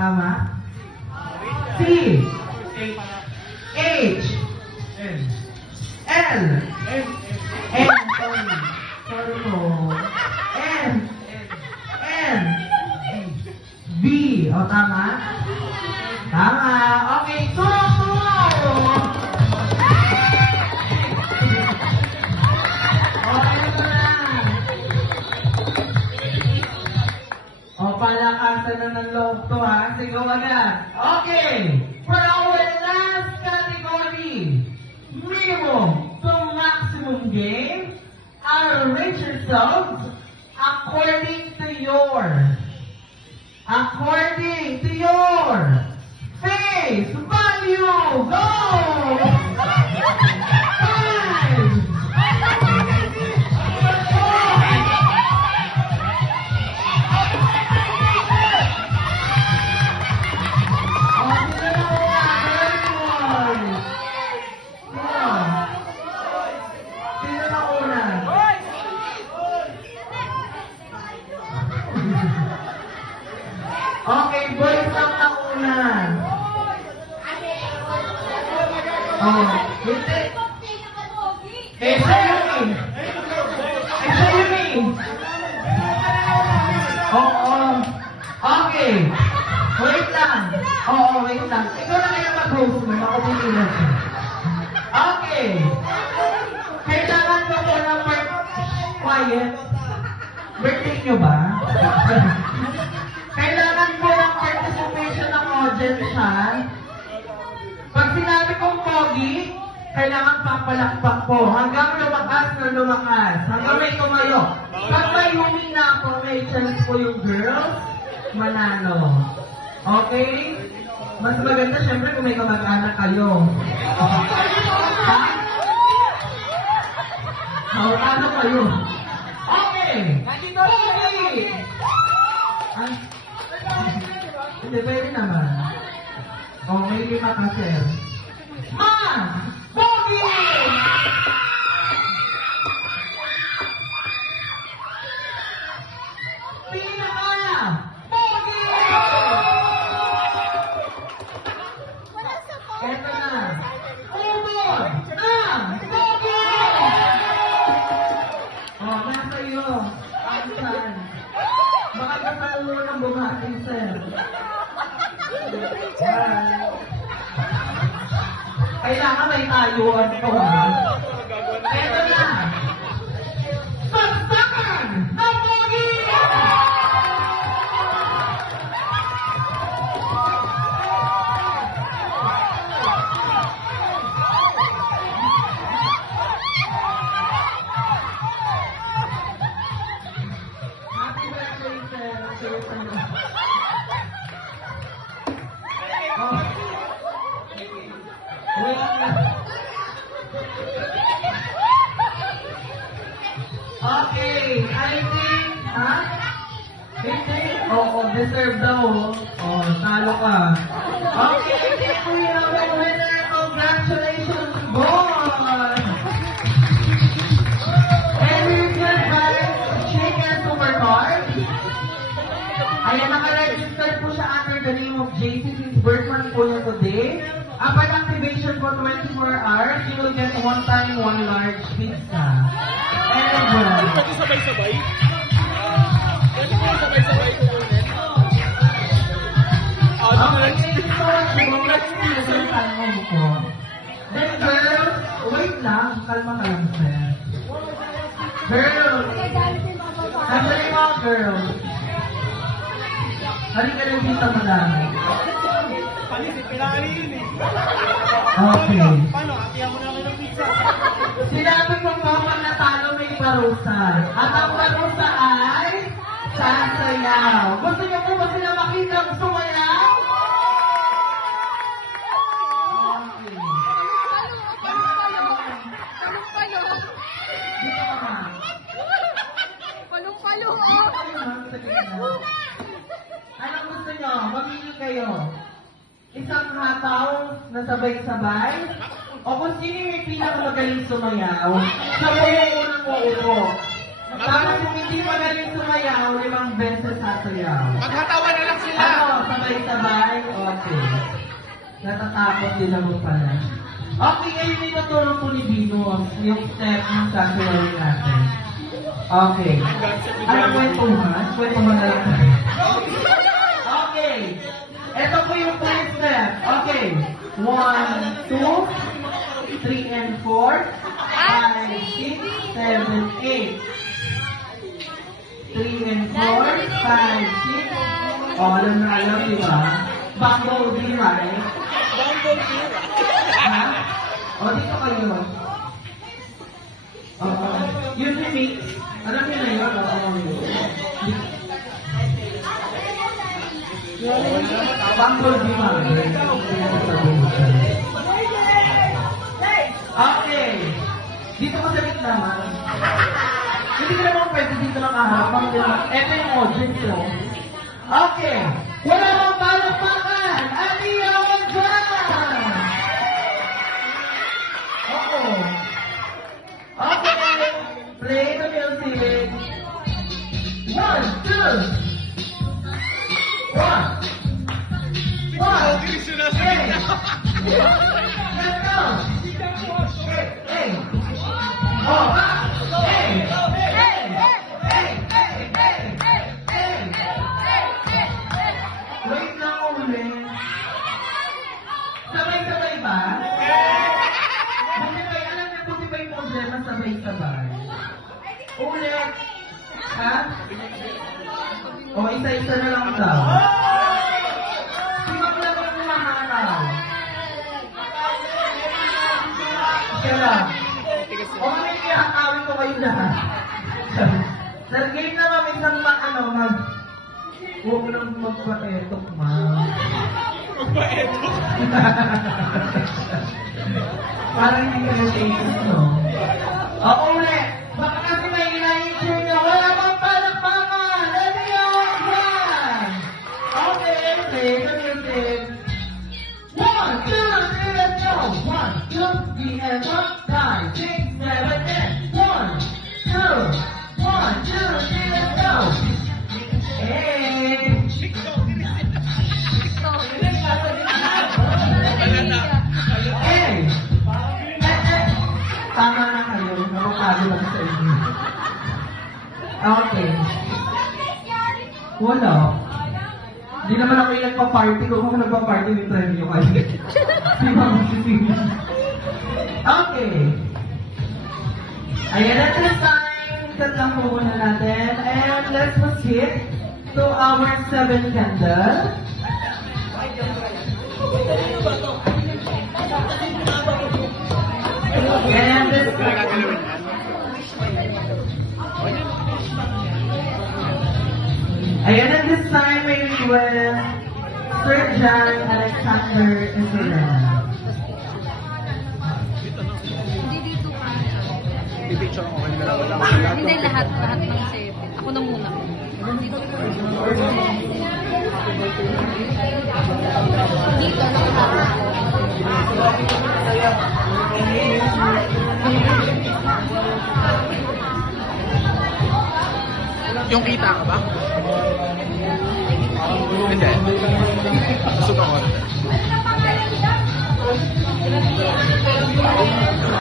Tama? C. H. L. N. Sorry po. N. N. B. O, tama? Tama. Okay, tulo. Okay na. O, palakasan na ng loob to, ha? Sige, agad. Okay. For our last category, minimum to maximum game, arrange yourselves according to your face value. Go! 5. Okay, boys ang nauna. Oh, hindi. Eh, siya yun eh. Oo. Okay. Wait lang. Oo, wait lang. Ikaw na kaya mag-host mo. Ako pilihan siya. Okay. Kailangan ko po ng quiet. Birthday nyo ba? Kailangan ko ng participation ng audience, ha? Pag sinabi kong pogi, kailangan papalakpak po. Hanggang lumakas na lumakas. Hanggang may tumayo. Pag may humina ako, may chance po yung girls, manalo. Okay? Mas maganda syempre kung may kamag-anak kayo. Ha? Ano kayo? Okay! Pogi! Ay, hindi, pwede naman. O, may 5 kasi. Pogi! Pinaka! Pogi! Eto na. Ubod! Pogi! O, nasa iyo. Ang saan? Baka kasalo ng bumati, sir. Kailangan may tayuan ko, ha? Eto na! Saksakan ng pogi! Happy birthday, sir. Oh. Wait lang. Okay, I think, ha? Hindi. Oo, deserve daw. Oh, talo ka. Okay, I think we have a winner. Congratulations, boy! And we will buy chicken supercard. Ayan, naka-register po siya under the name of JC since birthday po niya today. Upon activation for 24 hours, you will get 1 time 1 large pizza. And Pwede sabay-sabay? Pwede mo sabay-sabay ko yun eh? Then girls, wait lang, kalma ka lang, sir. Girls, nasa yung mga girls. Halika lang dito madami. Palit, kailangan yun eh. Okay. Paano? Hatihan mo namin ng pizza. Sinabi ko po pag natalo may parusa. At ang parusa ay sasayaw. Gusto niyo po ba sila makita ang sumayaw? Okay. Dito ka ma. Palong-palo! Dito kayo ma'am sa gitna. Anong gusto niyo? Mamili kayo. Isang hataw na sabay-sabay? O kung sino yung pinakamagaling sumayaw, siya po yung unang uupo. Tapos kung hindi magaling sumayaw, 5 beses sasayaw. Maghatawa na lang sila. Ano, sabay-sabay. Okay. Natatakot din ako pala. Okay, ngayon ituturo po ni Venus yung step ng gagawin natin. Okay. Ano kwentuhan? Kwentuhan na lang. Okay. Ito po yung first step. Okay. 1, 2, 3 and 4, 5, 6, 7, 8. 3 and 4, 5, 6. Oh, alam na alam, di ba? Bumblebee, right? Bumblebee. Ha? O, dito kayo. Yun yung mix. Alam niyo na yun? Bumblebee, right? Okay. Dito ka sa gitna, man. Hindi ka naman pwede dito lang kaharap. Ito yung audience, oh. Okay. Wala bang palakpakan? Aliyawan dyan! Oo. Okay. Play the music. 1, 2. 1. 1. Hey. Let's go. Hey. Oh, hey. Wait lang ulit. Sabay-sabay ba? Buti ba, alam niyo, buti ba yung problema sabay-sabay? Ulit. Ha? O, isa-isa na lang daw. Si Ma'am lang yung kumaharaw. Siya lang. O, may kiyakawin ko kayo lahat. Nag-game na kami isang huwag mo nang magpa-etok, ma'am. Magpa-etok? Parang hindi ka na-taste, no? O, ulit! Baka kasi may ina-insure niya, wala bang palakpakan! Ano yun? Okay, play the music. 1, 2, 3, let's go! 1, 2, 3, and 1, 5, 6, 7, 8. 1, 2, 1, 2, 3, let's go! Hey! Hey! Tama na kayo. Nakapagod lang sa inyo. Okay. Wala. Hindi naman ako yung nagpa-party. Kung ako nagpa-party, may premyo kayo. Si Ma'am Sisina. Okay. Ayan, at this time, cut lang po muna natin. And let's proceed to our 7th candle. And this Ayan, at this time, may request Sir John Alexander Estrella. Hindi dito ka. Pipicture ako kayo dalawa. Hindi lahat ng seven. Ako na muna. Dito. Dito Yung kita ka ba? Hindi. Gusto ko.